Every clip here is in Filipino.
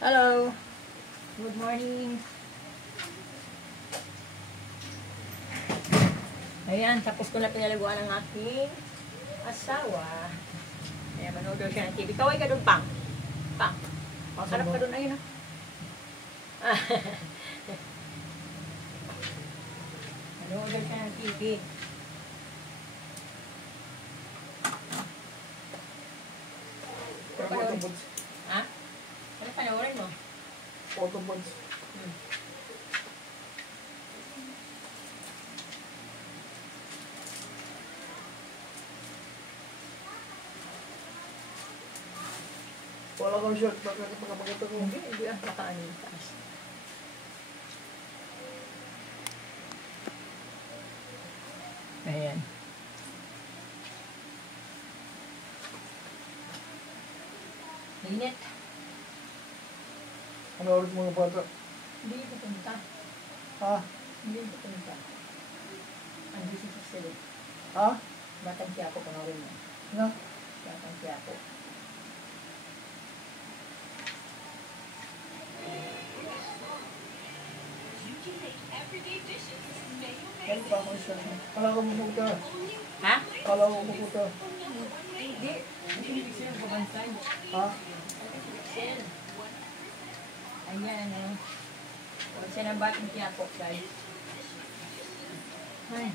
Hello. Good morning. Ayan, tapos ko na pinalaguan ng aking asawa. Ayan, manood ka ng TV. Kaway ka doon, Pang. Pang. Harap ka doon, ayun ah. Manood ka ng TV. Ha? Ano panoorin mo? Autobots. Wala kang short, bakit pagkapagkita ko? Hindi nakaano yung taas. Ayan. Init. Ano oras mga bata? Hindi pupunta. Ha? Hindi pupunta. Andi si Cecily. Ha? Batang Quiapo, panoorin mo. Ano? Batang Quiapo. Ano pa ako siya? Kala ko pupunta. Ha? Kala ko pupunta. Hindi. Hindi sila bumansay. Ha? Sel. Ayan, ano. Siya ng Batang Quiapo, guys. Ay.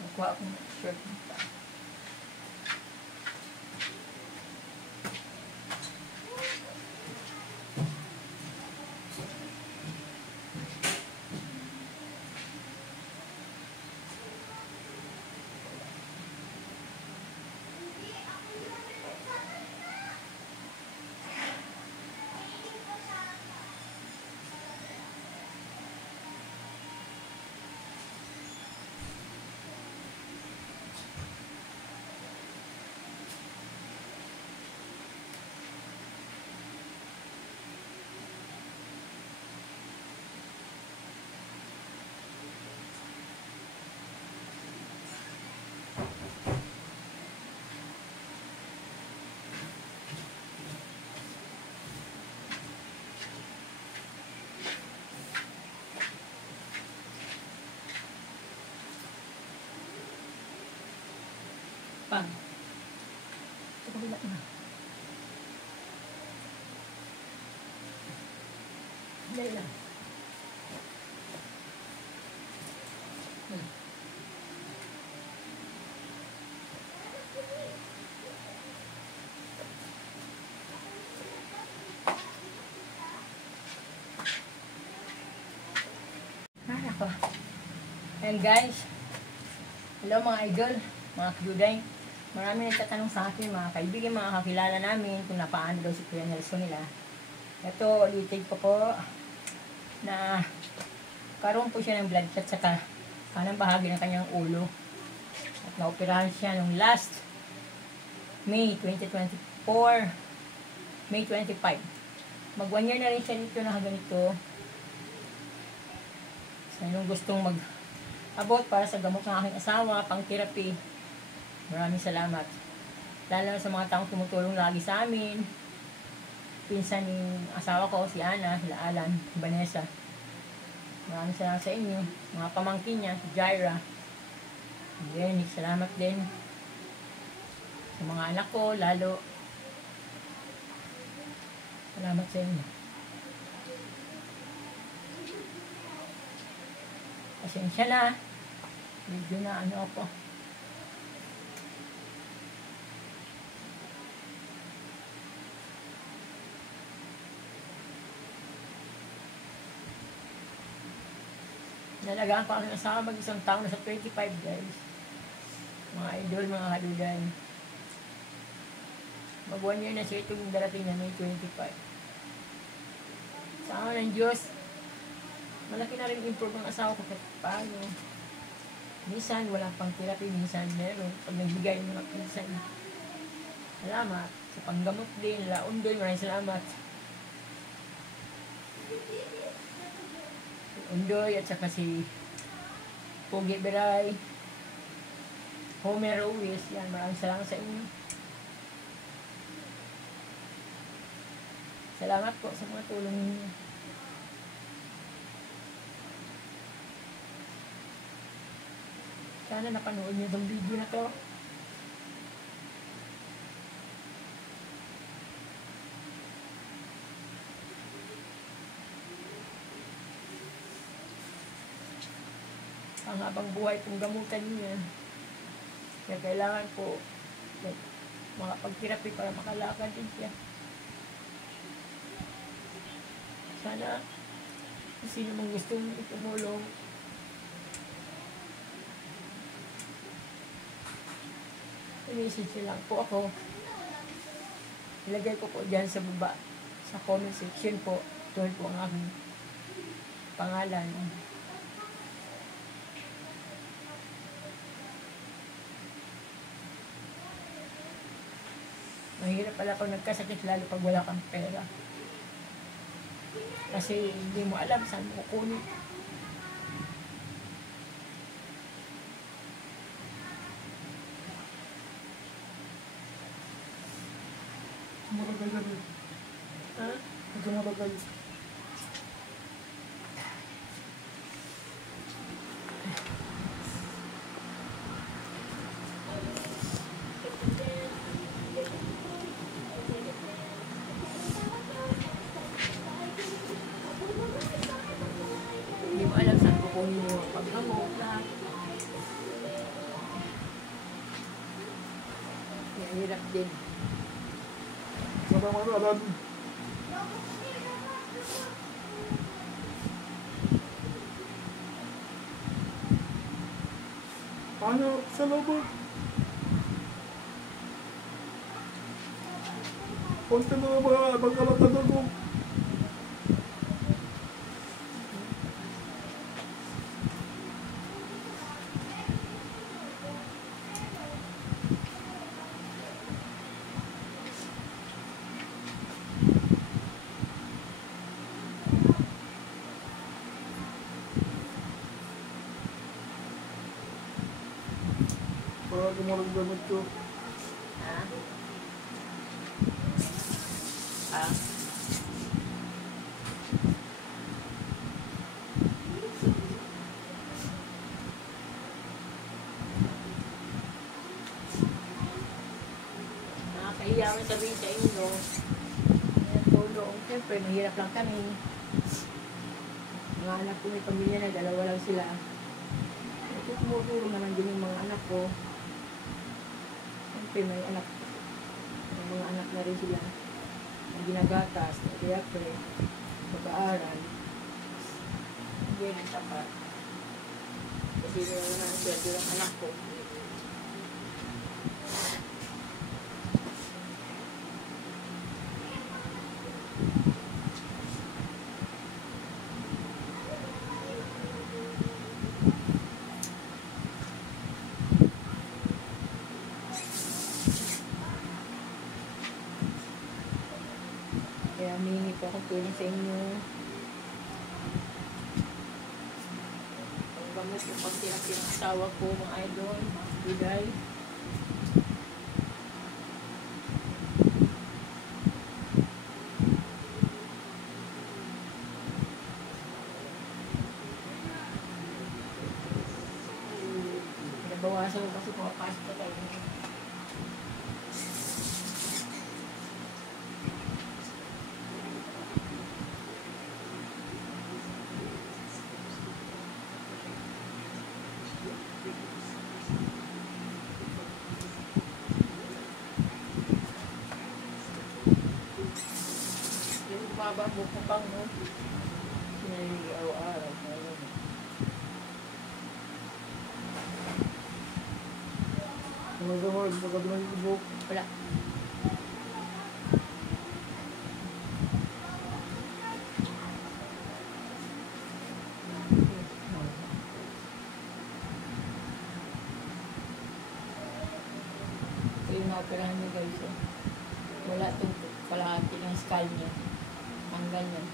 Nakuha akong shirt nito. Pang. Ito kabila na. Dali lang. Ay, ako. And guys, hello mga idol, mga kaduday. Marami nagtatanong sa akin, mga kaibigan, mga kakilala namin, kung napaano daw si Kuya Nelson nila. Ito, ulitin ko po na karoon po siya ng blood clot sa kanang bahagi ng kanyang ulo. At naoperahan siya nung last May 2024, May 25. Mag 1 year na rin siya dito na ganito. Sa yung gustong mag-abot para sa gamot ng aking asawa, pang therapy, maraming salamat. Lalo sa mga taong tumutulong lagi sa amin. Pinsan ng asawa ko, si Ana, sila Alan, si Vanessa. Maraming salamat sa inyo. Mga pamangkin niya, si Jaira. Jenny, salamat din. Sa mga anak ko, lalo. Salamat sa inyo. Pasensya na. Medyo na ano ako. Nalagaan ko ang asawa mag-isang taon na sa 25 guys. Mga idol, mga kadudan. Mag 1 year na siya itong darating na May 25. Sa akin ng Diyos, malaki na rin improve ang asawa ko kahit paano. Minsan wala pang therapy, minsan meron. Pag nagbigay ng mga pinsan. Salamat. Sa panggamot din, laon din, maraming salamat. Endoy at saka si Pogi Beray, Homer Ruiz. Yan, maraming salamat sa inyo. Salamat po sa mga tulong ninyo. Sana napanood niyo itong video na to. Ang habang buhay pong gamutan niya. Kaya kailangan po makapag-therapy para makalakad din siya. Sana kung sino mong gustong itumulong, i-message lang po ako. Ilagay ko po dyan sa baba, sa comment section po. Doon po ang aking pangalan. Mahirap pala kung nagkasakit lalo pag wala kang pera. Kasi hindi mo alam saan mo kukunin. Matagal na rin. Ha? Ito matagal. Hindi mo alam saan kukunin mo paggamot lahat. Hirap din. Sa pamamaran. Ano sa loob? Punta mo mga pagkalatador ko. Para gumarang gamit ko. Ha? Ha? Nakakahiya ko sabihin sa inyo. Ayan, tulong. Siyempre, mahirap lang kami. Mga anak ko may pamilya na, dalawa lang sila. Ito tumutulong naman din yung mga anak ko. Siyempre, may anak. May mga anak na rin sila. May ginagatas, nag-iapre, pag-aaral. Hindi rin tapat. Kasi meron na sweldo ng anak ko. Kaya humingi po akong tulong sa inyo. Ang gamot yung pagtirap yung asawa ko, mga idol, Juday. Nabawasan ko kasi pumapasok ko tayo. Yung bumaba mo ko pang no. Sinayang araw-araw. Gumagamit, magkabilang yung ibok. Wala. Ito yung naoperahan niya guys. Oh. Wala itong kalahati ng skull niya. Ang ganyan.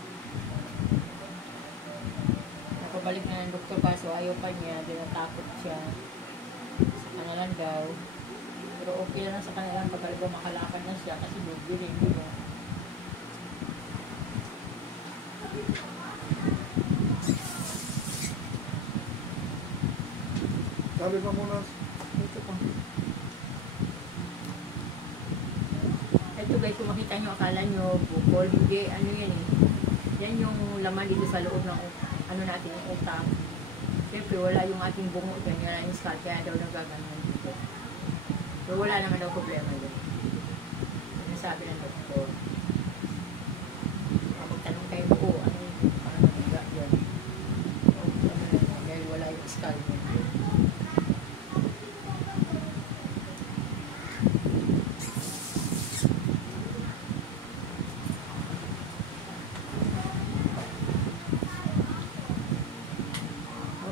Pabalik na ng doktor kaso ayaw pa niya, dinatakot siya. Sa kanalan daw. Pero okay lang sa kanalan pag talaga makalakad na siya kasi bubili, di ba? Sabi pa muna. Ito po. Ito guys, kung makita nyo, akala nyo, bukol, hindi, ano yan eh. Yan yung laman dito sa loob ng ano natin, yung utak. Siyempre, wala yung ating bungo dyan, wala yung skull, kaya daw nagaganon dito. Pero wala naman daw problema doon. Sinasabi ng doktor. Magtanong kayo po, ano yung parang nabiga dyan. Dahil wala yung skull dyan.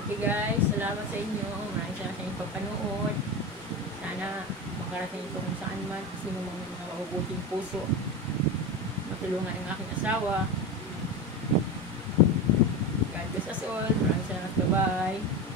Okay guys, salamat sa inyo. Maraming salamat sa inyong pagpanood. Sana makarating ito kung saan man. Sino mga mabubuting puso. Matulungan ang aking asawa. God bless us all. Maraming salamat. Bye-bye.